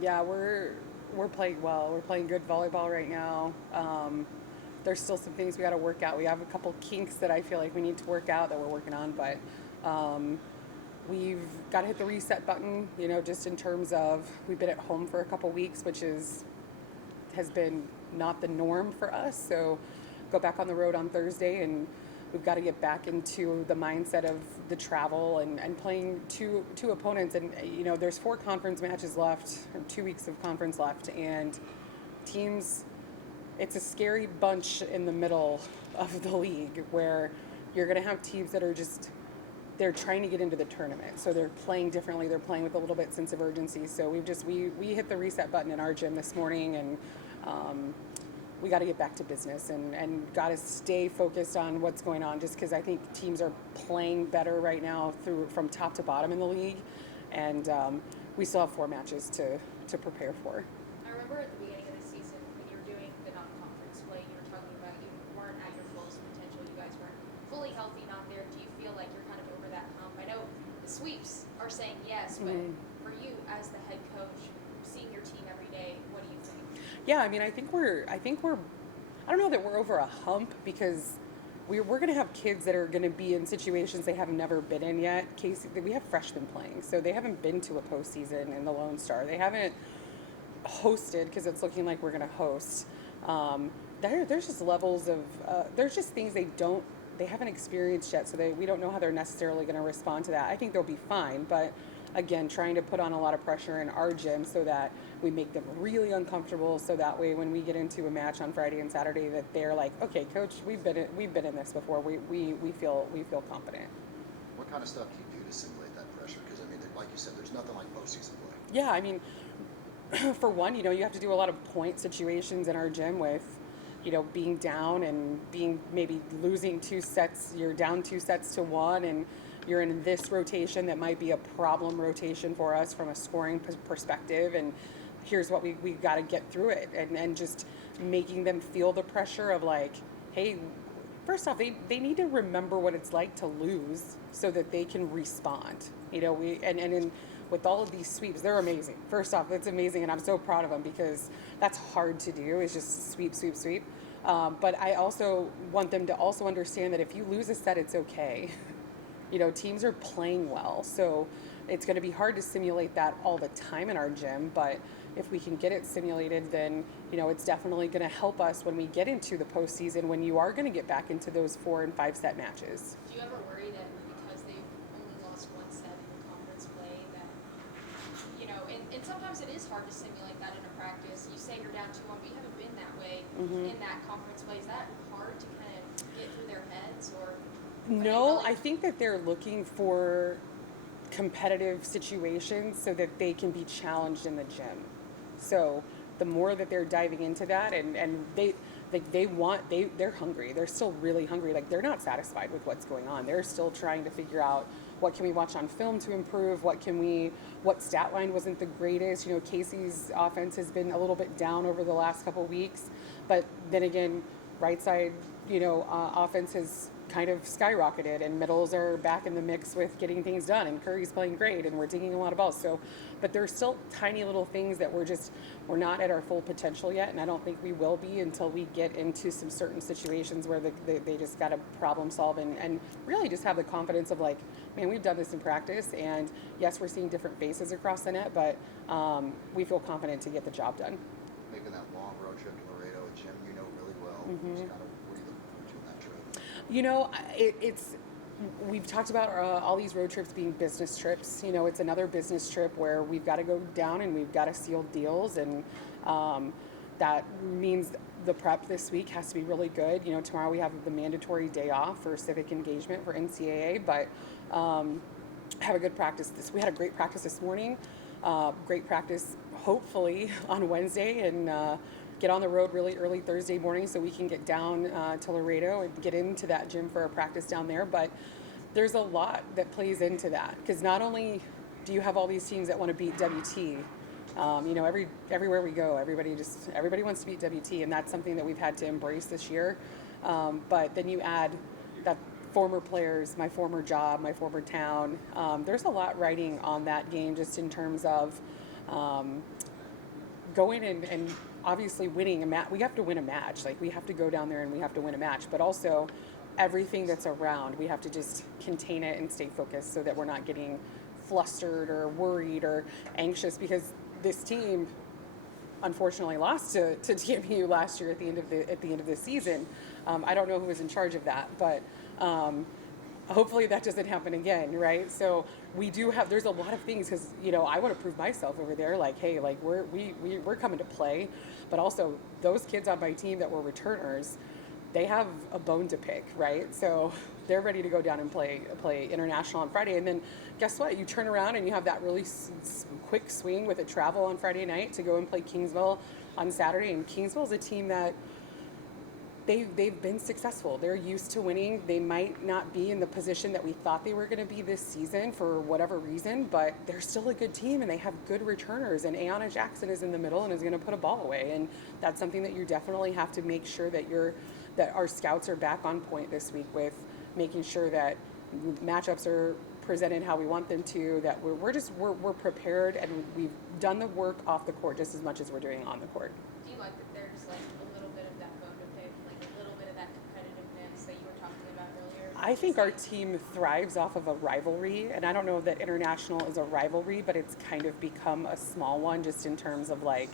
Yeah, we're playing well. We're playing good volleyball right now. There's still some things we got to work out. We have a couple kinks that I feel like we need to work out that we're working on, but um, we've got to hit the reset button. Just in terms of we've been at home for a couple weeks, which has been not the norm for us. So go back on the road on Thursday, and we've got to get back into the mindset of the travel and playing two opponents. And there's 4 conference matches left, or 2 weeks of conference left, and teams. It's a scary bunch in the middle of the league where you're going to have teams that are just they're trying to get into the tournament, so they're playing differently. They're playing with a little bit sense of urgency. So we hit the reset button in our gym this morning, and we got to get back to business and got to stay focused on what's going on. Just because I think teams are playing better right now from top to bottom in the league, and we still have 4 matches to prepare for. I remember at the beginning of the season when you were doing the non-conference play, you were talking about you weren't at your fullest potential. You guys weren't fully healthy, not there. Do you feel like you're kind of over that hump? I know the sweeps are saying yes, but for you as the head coach, seeing your team every day, what do you think? Yeah, I mean, I think we're. I don't know that we're over a hump because we're going to have kids that are going to be in situations they have never been in yet. Casey, we have freshmen playing, so they haven't been to a postseason in the Lone Star. They haven't hosted because it's looking like we're going to host. There's just levels of there's just things they haven't experienced yet, so we don't know how they're necessarily going to respond to that. I think they'll be fine, but again, trying to put on a lot of pressure in our gym so that we make them really uncomfortable, so that way when we get into a match on Friday and Saturday that they're like, okay, coach, we've been in this before. We feel confident. What kind of stuff do you do to simulate that pressure? Because I mean, like you said, there's nothing like postseason play. Yeah, I mean, for one, you have to do a lot of point situations in our gym with, being down and being maybe losing 2 sets. You're down 2 sets to 1, and you're in this rotation that might be a problem rotation for us from a scoring perspective. And here's what we got to get through it, and just making them feel the pressure of like, hey, first off, they need to remember what it's like to lose so that they can respond. With all of these sweeps, they're amazing. First off, it's amazing, and I'm so proud of them because that's hard to do. Is just sweep, sweep, sweep. But I also want them to also understand that if you lose a set, it's okay. Teams are playing well, so it's going to be hard to simulate that all the time in our gym. But if we can get it simulated, then it's definitely going to help us when we get into the postseason, when you are going to get back into those 4 and 5 set matches. Do you ever worry that because they've only lost 1 set in conference play that, and sometimes it is hard to simulate that in a practice. You say you're down 2-1, but you haven't been that way in that conference play. Is that hard to kind of get through their heads, or? No, I think that they're looking for competitive situations so that they can be challenged in the gym. So the more that they're diving into that, and they're hungry. They're still really hungry. Like, they're not satisfied with what's going on. They're still trying to figure out what can we watch on film to improve. What stat line wasn't the greatest. Casey's offense has been a little bit down over the last couple weeks, but then again, right side, offense has kind of skyrocketed, and middles are back in the mix with getting things done, and Curry's playing great, and we're digging a lot of balls. So, but there's still tiny little things that we're not at our full potential yet, and I don't think we will be until we get into some certain situations where they just got to problem solve and really just have the confidence of like, man, we've done this in practice, and yes, we're seeing different faces across the net, but we feel confident to get the job done. Making that long road trip to Laredo, a gym you know really well. Just kind of, what are you looking forward to in that trip? It's we've talked about all these road trips being business trips. It's another business trip where we've got to go down and we've got to seal deals, and that means the prep this week has to be really good. Tomorrow we have the mandatory day off for civic engagement for NCAA, but have a good practice. We had a great practice this morning. Great practice, hopefully, on Wednesday, and get on the road really early Thursday morning so we can get down to Laredo and get into that gym for a practice down there. But there's a lot that plays into that, because not only do you have all these teams that want to beat WT, everywhere we go, everybody wants to beat WT, and that's something that we've had to embrace this year. But then you add that former players, my former job, my former town. There's a lot riding on that game, just in terms of going and obviously winning a match. We have to win a match. Like, we have to go down there and we have to win a match, but also everything that's around, we have to just contain it and stay focused so that we're not getting flustered or worried or anxious, because this team unfortunately lost to TMU last year at the end of the season. I don't know who was in charge of that, but hopefully that doesn't happen again, right? So there's a lot of things, because I want to prove myself over there, like, hey, like we're coming to play, but also those kids on my team that were returners, they have a bone to pick, right? So they're ready to go down and play international on Friday, and then guess what? You turn around and you have that really quick swing with a travel on Friday night to go and play Kingsville on Saturday, and Kingsville's a team that they've been successful. They're used to winning. They might not be in the position that we thought they were going to be this season for whatever reason, but they're still a good team and they have good returners. And Ayanna Jackson is in the middle and is going to put a ball away. And that's something that you definitely have to make sure that our scouts are back on point this week with making sure that matchups are presented how we want them to, that we're prepared and we've done the work off the court just as much as we're doing on the court. Do you like that there's like a little bit of that bone to pick, like a little bit of that competitiveness that you were talking about earlier? I think our team thrives off of a rivalry, and I don't know that international is a rivalry, but it's kind of become a small one, just in terms of, like,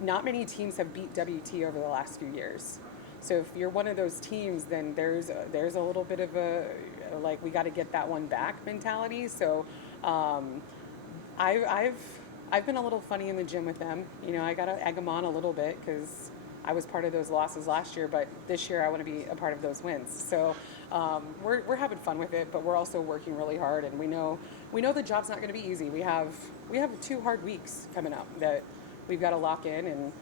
not many teams have beat WT over the last few years. So if you're one of those teams, then there's a little bit of a, like, we got to get that one back mentality. So I've been a little funny in the gym with them. I got to egg them on a little bit, because I was part of those losses last year, but this year I want to be a part of those wins. So we're having fun with it, but we're also working really hard, and we know the job's not going to be easy. We have 2 hard weeks coming up that we've got to lock in, and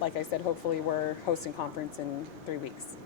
like I said, hopefully we're hosting conference in 3 weeks.